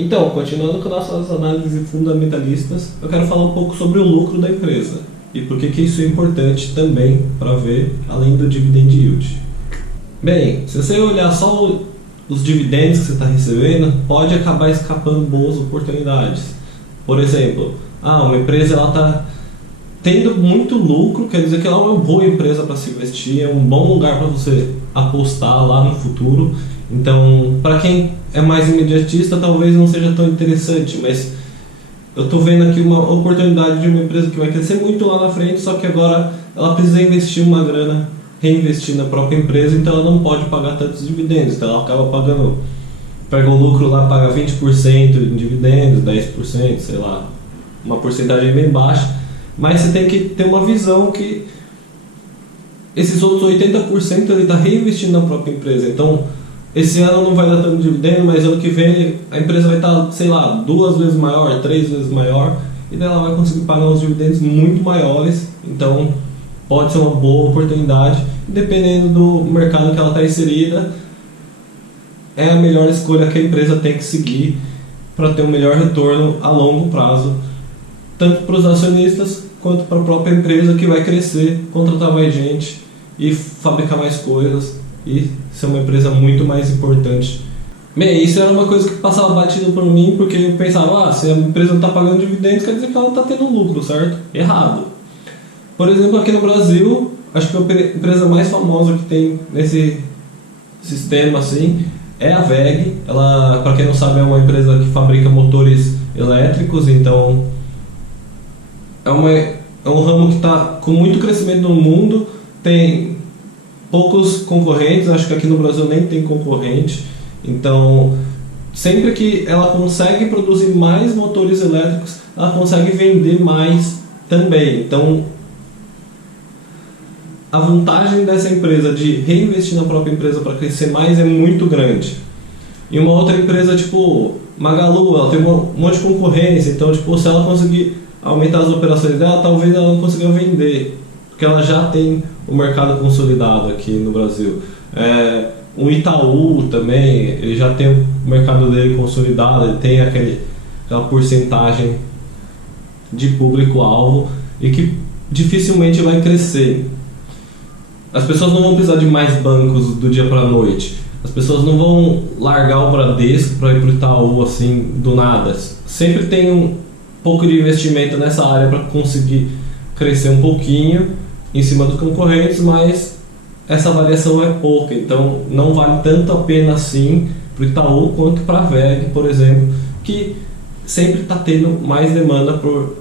Então, continuando com nossas análises fundamentalistas, eu quero falar um pouco sobre o lucro da empresa e por que isso é importante também para ver além do dividend yield. Bem, se você olhar só os dividendos que você está recebendo, pode acabar escapando boas oportunidades. Por exemplo, uma empresa está tendo muito lucro, quer dizer que ela é uma boa empresa para se investir, é um bom lugar para você apostar lá no futuro. Então, para quem é mais imediatista, talvez não seja tão interessante, mas eu estou vendo aqui uma oportunidade de uma empresa que vai crescer muito lá na frente, só que agora ela precisa investir uma grana, reinvestir na própria empresa, então ela não pode pagar tantos dividendos, então ela acaba pega o lucro lá, paga 20% em dividendos, 10%, sei lá, uma porcentagem bem baixa, mas você tem que ter uma visão que esses outros 80% ele está reinvestindo na própria empresa. Então, esse ano não vai dar tanto dividendo, mas ano que vem a empresa vai estar, sei lá, 2 vezes maior, 3 vezes maior, e daí ela vai conseguir pagar uns dividendos muito maiores. Então, pode ser uma boa oportunidade, dependendo do mercado que ela está inserida, é a melhor escolha que a empresa tem que seguir para ter um melhor retorno a longo prazo, tanto para os acionistas quanto para a própria empresa, que vai crescer, contratar mais gente e fabricar mais coisas e ser uma empresa muito mais importante. Bem, isso era uma coisa que passava batido por mim, porque eu pensava, se a empresa não está pagando dividendos, quer dizer que ela não está tendo lucro, certo? Errado. Por exemplo, aqui no Brasil, acho que a empresa mais famosa que tem nesse sistema assim é a WEG. Ela, para quem não sabe, é uma empresa que fabrica motores elétricos, então é um ramo que está com muito crescimento no mundo, tem poucos concorrentes, acho que aqui no Brasil nem tem concorrente, então sempre que ela consegue produzir mais motores elétricos, ela consegue vender mais também. Então a vantagem dessa empresa de reinvestir na própria empresa para crescer mais é muito grande. E uma outra empresa tipo Magalu, ela tem um monte de concorrência, então se ela conseguir aumentar as operações dela, talvez ela não consiga vender, porque ela já tem o mercado consolidado aqui no Brasil. O Itaú também, ele já tem o mercado dele consolidado, ele tem aquela porcentagem de público-alvo e que dificilmente vai crescer. As pessoas não vão precisar de mais bancos do dia para a noite. As pessoas não vão largar o Bradesco para ir para o Itaú assim do nada. Sempre tem um pouco de investimento nessa área para conseguir crescer um pouquinho em cima dos concorrentes, mas essa variação é pouca, então não vale tanto a pena assim para o Itaú quanto para a WEG, por exemplo, que sempre está tendo mais demanda por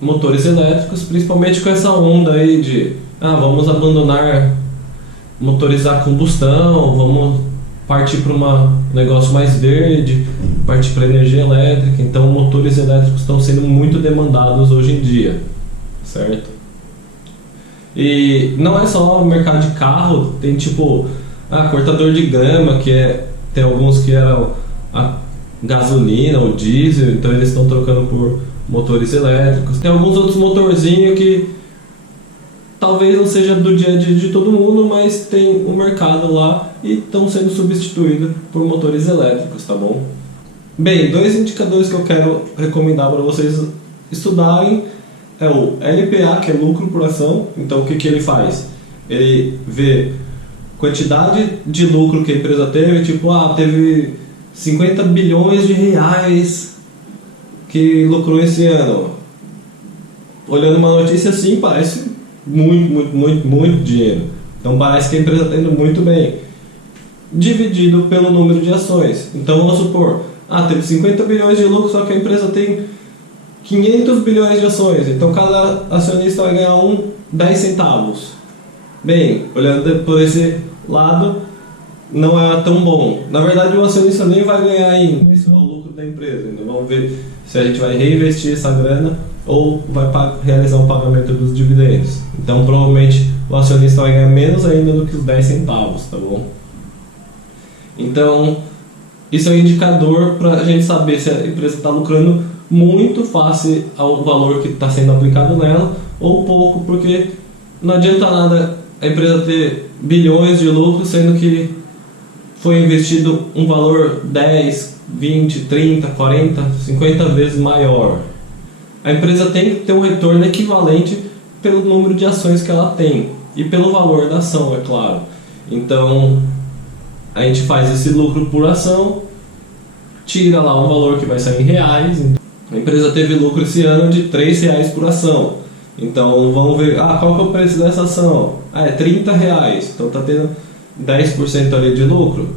motores elétricos, principalmente com essa onda aí de vamos abandonar motorizar combustão, vamos partir para um negócio mais verde, partir para energia elétrica. Então motores elétricos estão sendo muito demandados hoje em dia, certo? E não é só o mercado de carro, tem cortador de grama, tem alguns que eram a gasolina ou diesel, então eles estão trocando por motores elétricos. Tem alguns outros motorzinhos que talvez não seja do dia a dia de todo mundo, mas tem um mercado lá e estão sendo substituídos por motores elétricos, tá bom? Bem, 2 indicadores que eu quero recomendar para vocês estudarem é o LPA, que é lucro por ação. Então o que ele faz? Ele vê quantidade de lucro que a empresa teve, teve 50 bilhões de reais que lucrou esse ano. Olhando uma notícia assim, parece muito dinheiro. Então parece que a empresa está indo muito bem. Dividido pelo número de ações. Então vamos supor, teve 50 bilhões de lucro, só que a empresa tem 500 bilhões de ações. Então cada acionista vai ganhar 10 centavos. Bem, olhando por esse lado, não é tão bom. Na verdade, o acionista nem vai ganhar ainda. Isso é o lucro da empresa. Então vamos ver se a gente vai reinvestir essa grana ou vai realizar o pagamento dos dividendos. Então provavelmente o acionista vai ganhar menos ainda do que os 10 centavos, tá bom? Então isso é um indicador para a gente saber se a empresa está lucrando muito face ao valor que está sendo aplicado nela ou pouco, porque não adianta nada a empresa ter bilhões de lucro sendo que foi investido um valor 10, 20, 30, 40, 50 vezes maior. A empresa tem que ter um retorno equivalente pelo número de ações que ela tem e pelo valor da ação, é claro. Então, a gente faz esse lucro por ação, tira lá um valor que vai sair em reais. A empresa teve lucro esse ano de R$3 por ação. Então, vamos ver, qual que é o preço dessa ação? É R$30. Então, está tendo 10% ali de lucro?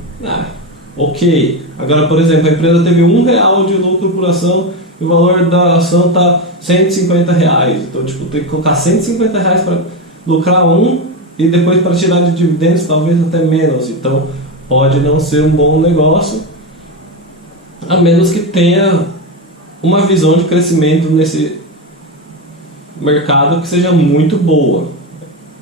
Ok. Agora, por exemplo, a empresa teve R$1 de lucro por ação e o valor da ação está R$150. Então, tipo, tem que colocar R$150 para lucrar e depois para tirar de dividendos talvez até menos. Então, pode não ser um bom negócio, a menos que tenha uma visão de crescimento nesse mercado que seja muito boa.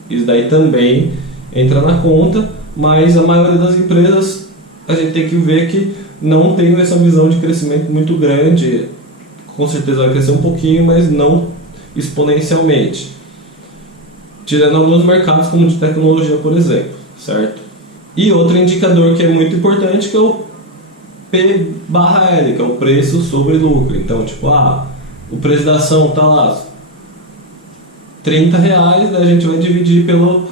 Isso daí também entra na conta, mas a maioria das empresas a gente tem que ver que não tem essa visão de crescimento muito grande. Com certeza vai crescer um pouquinho, mas não exponencialmente. Tirando alguns mercados como de tecnologia, por exemplo, certo? E outro indicador que é muito importante, que é o P/L, que é o preço sobre lucro. Então, tipo, o preço da ação está lá R$30, daí a gente vai dividir pelo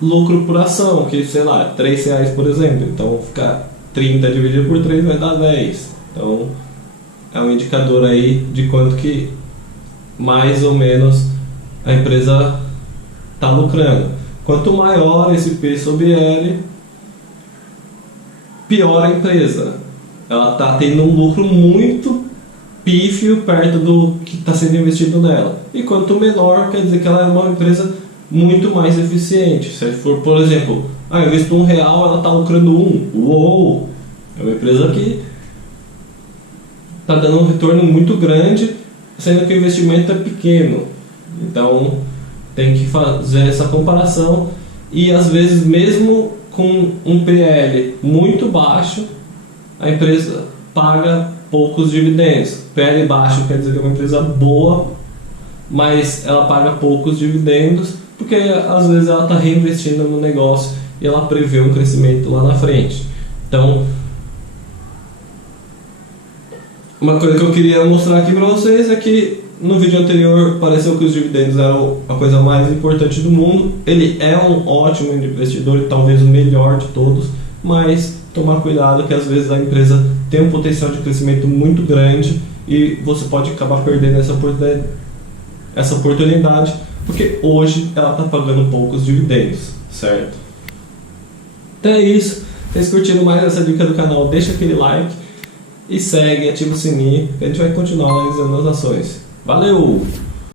lucro por ação, que sei lá, R$3, por exemplo. Então, ficar 30 dividido por 3 vai dar 10. Então, é um indicador aí de quanto que mais ou menos a empresa está lucrando. Quanto maior esse P sobre L, pior a empresa. Ela está tendo um lucro muito pífio perto do que está sendo investido nela. E quanto menor, quer dizer que ela é uma empresa muito mais eficiente. Se for, por exemplo, eu investo R$1, ela está lucrando 1. Uou! É uma empresa que está dando um retorno muito grande, sendo que o investimento é pequeno. Então, tem que fazer essa comparação. E às vezes, mesmo com um PL muito baixo, a empresa paga poucos dividendos. PL baixo quer dizer que é uma empresa boa, mas ela paga poucos dividendos, porque às vezes ela está reinvestindo no negócio e ela prevê um crescimento lá na frente. Então, uma coisa que eu queria mostrar aqui para vocês é que no vídeo anterior pareceu que os dividendos eram a coisa mais importante do mundo. Ele é um ótimo investidor e talvez o melhor de todos, mas tomar cuidado que às vezes a empresa tem um potencial de crescimento muito grande e você pode acabar perdendo essa oportunidade, porque hoje ela está pagando poucos dividendos, certo? Então é isso. Se vocês curtiram mais essa dica do canal, deixa aquele like e segue, ativa o sininho, que a gente vai continuar analisando as ações. Valeu!